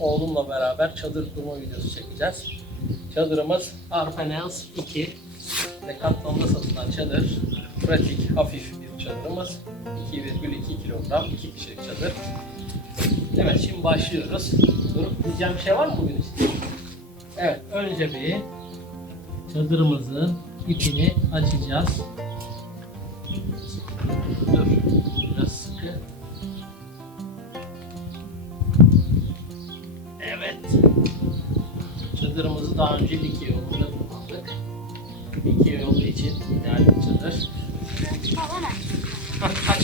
oğlumla beraber çadır kurma videosu çekeceğiz. Çadırımız Arfenels 2 ve katlamda satılan çadır. Pratik, hafif bir çadırımız. 2,2 kilogram, 2 kişilik çadır. Evet şimdi başlıyoruz. Durup diyeceğim bir şey var mı bugün için? Evet önce bir çadırımızın ipini açacağız. Dur biraz sıkı. Çadırımızı daha önce Likya yolunda kullandık. Likya yolu için ideal bir çadır. Hah, aç.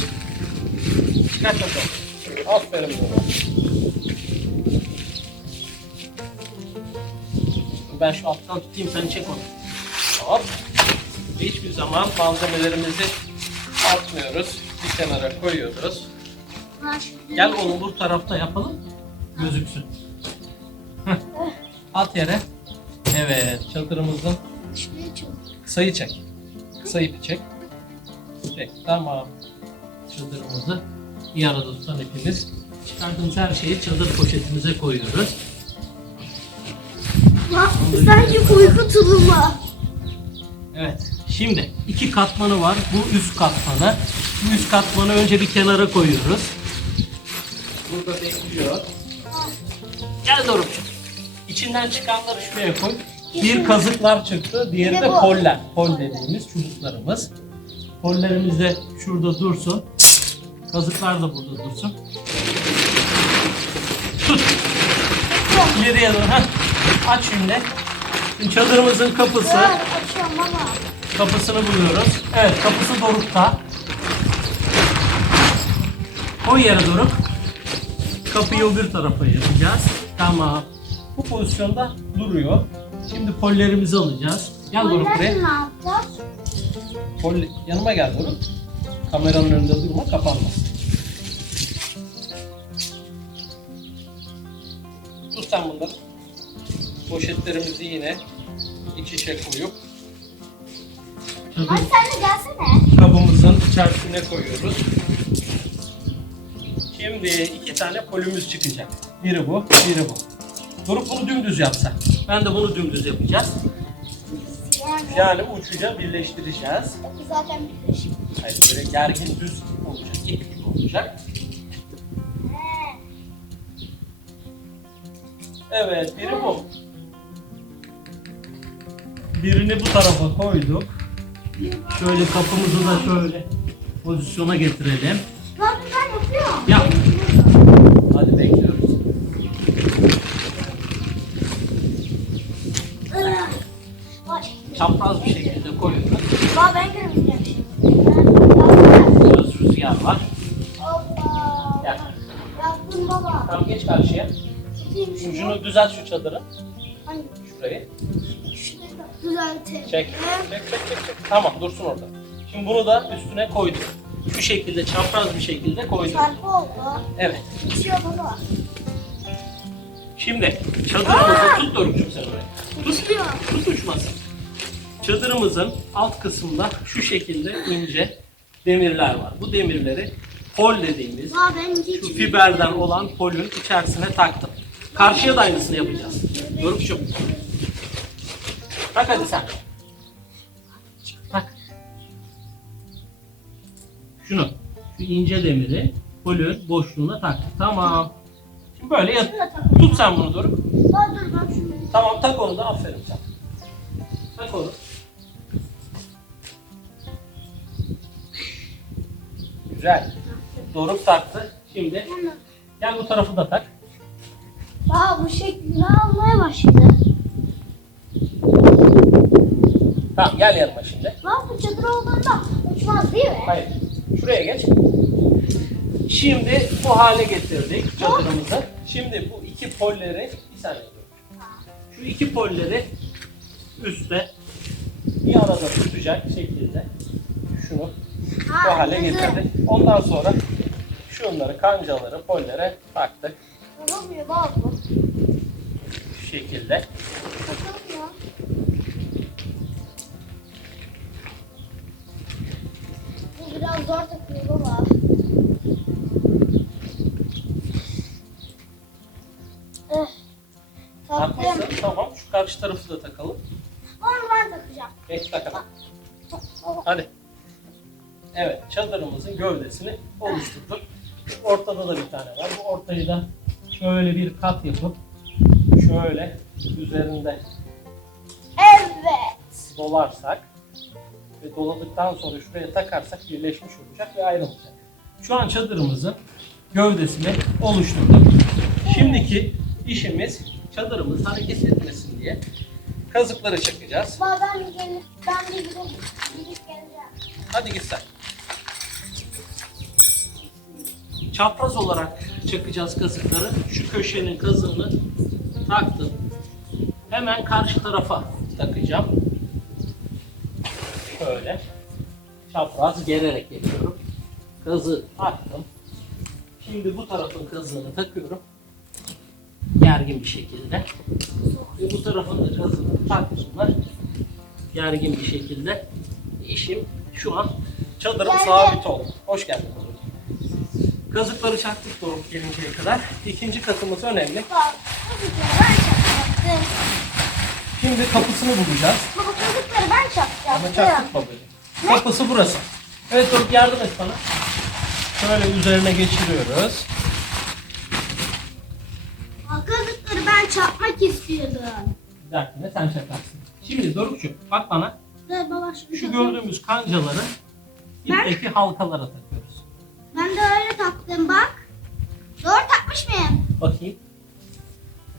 Çıkart bakalım. Aferin bana. Ben şu alttan tutayım sen çek onu. Hop. Hiçbir zaman malzemelerimizi atmıyoruz. Bir kenara koyuyoruz. Gel onu bu tarafta yapalım. Gözüksün. At yere. Evet çadırımızın sayı çek. Kısa ipi çek. Çek. Tamam. Çadırımızı bir arada tutan ipimiz. Çıkardığımız her şeyi çadır poşetimize koyuyoruz. Sanki uyku tulumu. Evet. Şimdi iki katmanı var. Bu üst katmanı. Bu üst katmanı önce bir kenara koyuyoruz. Burada bekliyor. Gel Doruk'cum. İçinden çıkanları şuraya koy. Bir kazıklar çıktı. Diğeri de koller. Kol dediğimiz çubuklarımız. Kollerimiz de şurada dursun. Kazıklar da burada dursun. Tut. İleriye doğru. Heh. Aç şimdi. Şimdi çadırımızın kapısı. Dur açıyorum baba. Kapısını buluyoruz. Evet kapısı Doruk'ta. Koy yere Doruk. Kapıyı öbür tarafa yapacağız. Tamam. Bu pozisyonda duruyor. Şimdi pollerimizi alacağız. Gel Doruk buraya. Ne yapacağız? Pol, yanıma gel Doruk. Kameranın önünde durma kapanmaz. Tut sen bunları. Poşetlerimizi yine iç içe koyup Ay sen de gelsene. kabımızın içerisine koyuyoruz. Şimdi iki tane polümüz çıkacak. Biri bu, biri bu. Doruk bunu dümdüz yapsa. Ben de bunu dümdüz yapacağız. Yani uçuca birleştireceğiz. zaten bir şey. Hayır böyle gergin düz olacak, ip gibi olacak. Evet, biri bu. Birini bu tarafa koyduk. Şöyle kapımızı da şöyle pozisyona getirelim. Lan ben yapıyorum. Yap. Çapraz bir şekilde koyuyoruz. Baba ben. Ben- Biraz rüzgar var. Hoppa. Gel. Yaptım baba. Tamam geç karşıya. Şunu. Ucunu düzelt şu çadırı. Hani Şurayı. düzeltelim. Çek. Çek çek çek çek. Tamam dursun orada. Şimdi bunu da üstüne koyduk. Şu şekilde çapraz bir şekilde koyduk. Çarpı oldu. Evet. Bitiyor baba. Şimdi çadırımızı tut Doruk'cum sen oraya. Tut. Bitiyor. Tut uçmasın. Çadırımızın alt kısmında şu şekilde ince demirler var. Bu demirleri pol dediğimiz şu fiberden olan polün içerisine taktım. Karşıya da aynısını yapacağız. Doruk'cum. Tak hadi sen. Tak. Şunu. Şu ince demiri polün boşluğuna tak. Tamam. Şimdi böyle yat. Tut sen bunu Doruk. Tamam tak onu da aferin sen. Tak onu. Güzel. Doruk taktı. Şimdi gel bu tarafı da tak. Baba bu şeklini almaya başladı. Tamam gel yanıma şimdi. Baba bu çadır olduğunda uçmaz değil mi? Hayır. Şuraya geç. Şimdi bu hale getirdik çadırımızı. Şimdi bu iki polleri bir saniye dur. Şu iki polleri üstte bir arada tutacak şekilde şunu bu hale getirdik. Ondan sonra şunları kancaları pollere taktık Olamıyor baba bu. şu şekilde. Bu biraz zor takıyor baba. Taktım. Haklısın. Tamam. Şu karşı tarafı da takalım. Gövdesini oluşturduk. Ortada da bir tane var. Bu ortayı da şöyle bir kat yapıp şöyle üzerinde Evet. dolarsak ve doladıktan sonra şuraya takarsak birleşmiş olacak ve ayrılacak. Şu an çadırımızın gövdesini oluşturduk. Şimdiki işimiz çadırımız hareket etmesin diye kazıkları çakacağız. Baba ben bir gelip ben bir gidip, gidip geleceğim. Hadi git sen. Çapraz olarak çakacağız kazıkları. Şu köşenin kazığını taktım. Hemen karşı tarafa takacağım. Şöyle. Çapraz gererek yapıyorum. Kazığı taktım. Şimdi bu tarafın kazığını takıyorum. Gergin bir şekilde. Ve bu tarafın da kazığını taktığımda gergin bir şekilde işim şu an çadırım Geldi. sabit oldu. Hoş geldin. Kazıkları çaktık doğru gelinceye kadar. İkinci katımız önemli. Şimdi kapısını bulacağız. Baba kazıkları ben Ama çaktım. çaktık babacığım. Kapısı burası. Evet Doruk yardım et bana. Şöyle üzerine geçiriyoruz. Kazıkları ben çakmak istiyordum. Bir dahakine sen çakarsın. Şimdi Dorukçum bak bana. Dur baba Şu gördüğümüz kancaları ipteki halkalara takıyoruz. Ben de öyle taktım bak. Doğru takmış mıyım? Bakayım.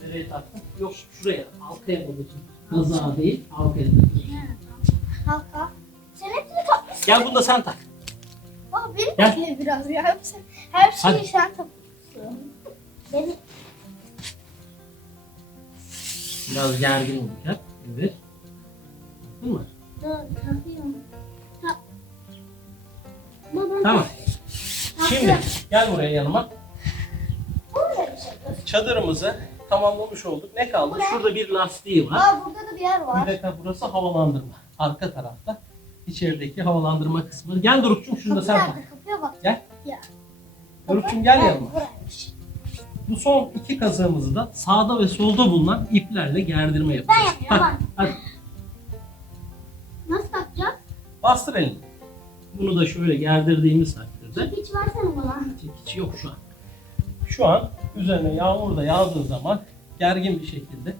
Nereye taktın? Yok şuraya. Halkaya babacığım. Kazağa değil halkaya takıyoruz. Halka. Sen hepsini takmışsın. Gel bunu da sen tak. Baba beni Gel. takıyor biraz ya. Hep sen, her şeyi Hadi. sen takıyorsun. Beni Biraz gergin olacak. Evet. Baktın mı? Dur takıyorum. Tak. Baba. Tamam. Şimdi gel buraya yanıma. Bir. Çadırımızı tamamlamış olduk. Ne kaldı? Şurada bir lastiği var. Aa burada da bir yer Bir var. de burası havalandırma. Arka tarafta. içerideki havalandırma kısmı. Gel Doruk'cum şunu da sen nerede? Kapıya bak. Gel. Ya. Doruk'cum gel yanıma. Buraymış. Bu son iki kazığımızı da sağda ve solda bulunan iplerle gerdirme yapacağız. Ben yapıyorum, Hadi, hadi. Nasıl takacağız? Bastır elini. Bunu da şöyle gerdirdiğimiz takdirde Çekiç versene bana. Çekiç yok şu an. Şu an üzerine yağmur da yağdığı zaman gergin bir şekilde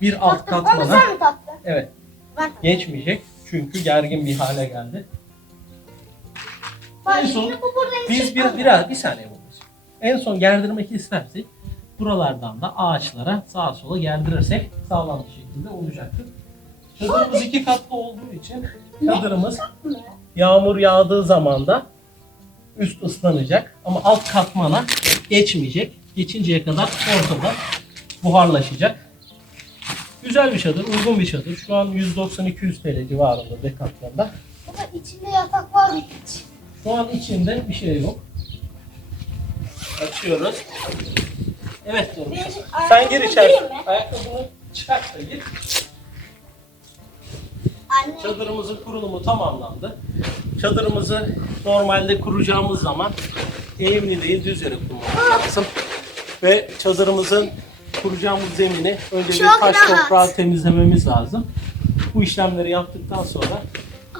bir alt Taktım. Onu katmana sen mi taktın? evet Ben geçmeyecek çünkü gergin bir hale geldi. Bak En son şimdi bu buradan Biz bir biraz bir saniye babacığım. En son gerdirmek istersek buralardan da ağaçlara sağa sola gerdirirsek sağlam bir şekilde olacaktır. Çadırımız iki katlı olduğu için çadırımız mı? yağmur yağdığı zaman da üst ıslanacak ama alt katmana geçmeyecek. Geçinceye kadar ortada buharlaşacak. Güzel bir çadır, uygun bir çadır. Şu an 190-200 TL civarında dekatlarda. Baba içinde yatak var mı hiç? Şu an içinde bir şey yok. Açıyoruz. Evet doğru. Benim Sen gir içeri. Ayakkabını çıkart da gir. Anne. Çadırımızın kurulumu tamamlandı. Çadırımızı normalde kuracağımız zaman eğimli değil düz yere kurmamız lazım. Ve çadırımızın kuracağımız zemini önce bir taş rahat. toprağı temizlememiz lazım. Bu işlemleri yaptıktan sonra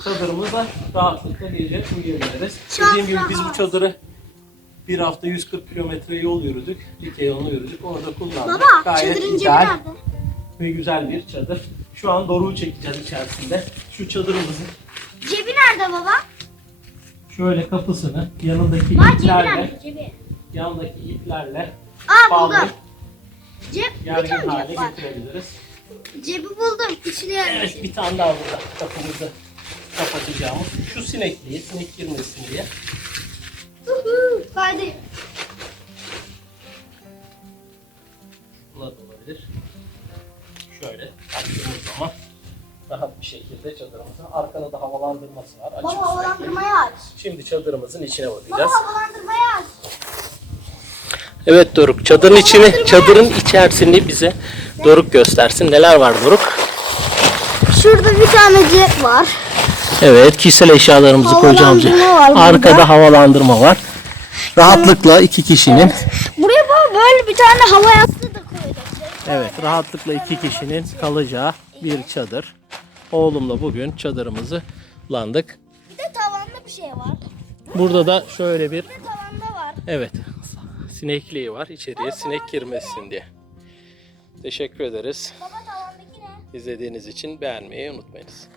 çadırımıza rahatlıkla gece uyuyabiliriz. Dediğim gibi biz bu çadırı bir hafta 140 kilometre yol yürüdük. Likya yolunu yürüdük. Orada kullandık. Baba Gayet çadırın cebi ideal nerede? ve güzel bir çadır. Şu an Doruk'u çekeceğiz içerisinde. Şu çadırımızın Cebi nerede baba? şöyle kapısını yanındaki Var cebi iplerle, nerede? Cebi. yanındaki iplerle Aa bağlayıp buldum. Cep bir gergin tane hale cep var. getirebiliriz. Cebi buldum. İçine. Evet bir tane daha burada kapımızı kapatacağımız. Şu sinekliği, sinek girmesin diye. Huhu, Kaydı. Buna da olabilir. Şöyle taktığımız rahat bir şekilde çadırımızın arkada da havalandırması var. Açık Baba sürekli. havalandırmayı aç. Şimdi çadırımızın içine Baba bakacağız. havalandırmayı aç. Evet Doruk, çadırın içini, çadırın içerisini bize Doruk göstersin. Neler var Doruk? Şurada bir tane cep var. Evet, kişisel eşyalarımızı koyacağımız yer. Var burada. Arkada havalandırma var. Rahatlıkla iki kişinin Buraya baba böyle bir tane hava yastığı da koyacağız. Evet, rahatlıkla iki kişinin kalacağı bir çadır. Oğlumla bugün çadırımızı kullandık. Bir de tavanda bir şey var. Burada da şöyle bir Bir de tavanda var. evet sinekliği var içeriye sinek girmesin diye. Teşekkür ederiz. Baba tavandaki ne? İzlediğiniz için beğenmeyi unutmayınız.